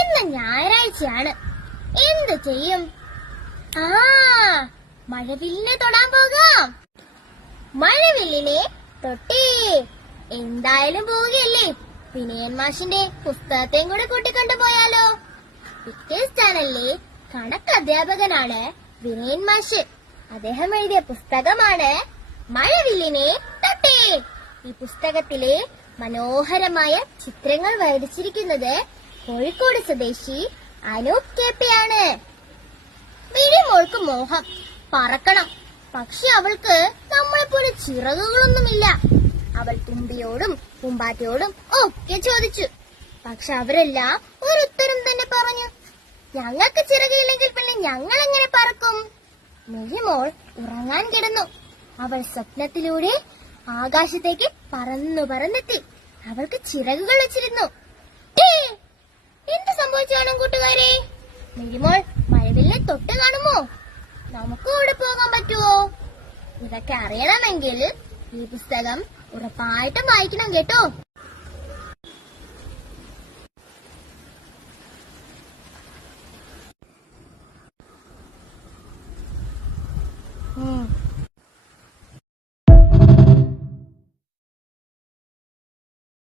ഇന്ന് ഞായറാഴ്ചയാണ്. എന്ത് ചെയ്യും? മഴവില്ലിനെ തൊടാൻ പോകാം. മഴവില്ലിനെ തൊട്ടേ. എന്തായാലും പോവുകയല്ലേ, വിനയൻ മാഷിന്റെ പുസ്തകത്തെയും കൂടെ കൂട്ടിക്കൊണ്ടു പോയാലോ? പിറ്റേഴ്സ് ചാനലിലെ കണക്ക് അധ്യാപകനാണ് വിനയൻ മാഷ്. അദ്ദേഹം എഴുതിയ പുസ്തകമാണ് മഴവില്ലിനെ തൊട്ടേ. ഈ പുസ്തകത്തിലെ മനോഹരമായ ചിത്രങ്ങൾ വരച്ചിരിക്കുന്നത് കോഴിക്കോട് സ്വദേശി അനൂപ് കെ.പി. മിഴിമോൾക്ക് മോഹം പറക്കണം. പക്ഷെ അവൾക്ക് നമ്മളെപ്പോലെ ചിറകുകളൊന്നുമില്ല. അവൾ തുമ്പിയോടും പൂമ്പാറ്റയോടും ഒക്കെ ചോദിച്ചു. പക്ഷെ അവരെല്ലാം ഒരു ഉത്തരം തന്നെ പറഞ്ഞു. ഞങ്ങൾക്ക് ചിറകില്ലെങ്കിൽ പിന്നെ ഞങ്ങൾ എങ്ങനെ പറക്കും? മിഴിമോൾ ഉറങ്ങാൻ കിടന്നു. അവൾ സ്വപ്നത്തിലൂടെ ആകാശത്തേക്ക് പറന്നെത്തി. അവൾക്ക് ചിറകുകൾ വെച്ചിരുന്നു. എന്ത് സംഭവിച്ചു കാണും കൂട്ടുകാരെ? മിഴിമോൾ മഴവില്ലിനെ തൊട്ട് കാണുമോ? നമുക്ക് ഇവിടെ പോകാൻ പറ്റുമോ? ഇതൊക്കെ അറിയണമെങ്കിൽ ഈ പുസ്തകം ഉറപ്പായിട്ടും വായിക്കണം കേട്ടോ.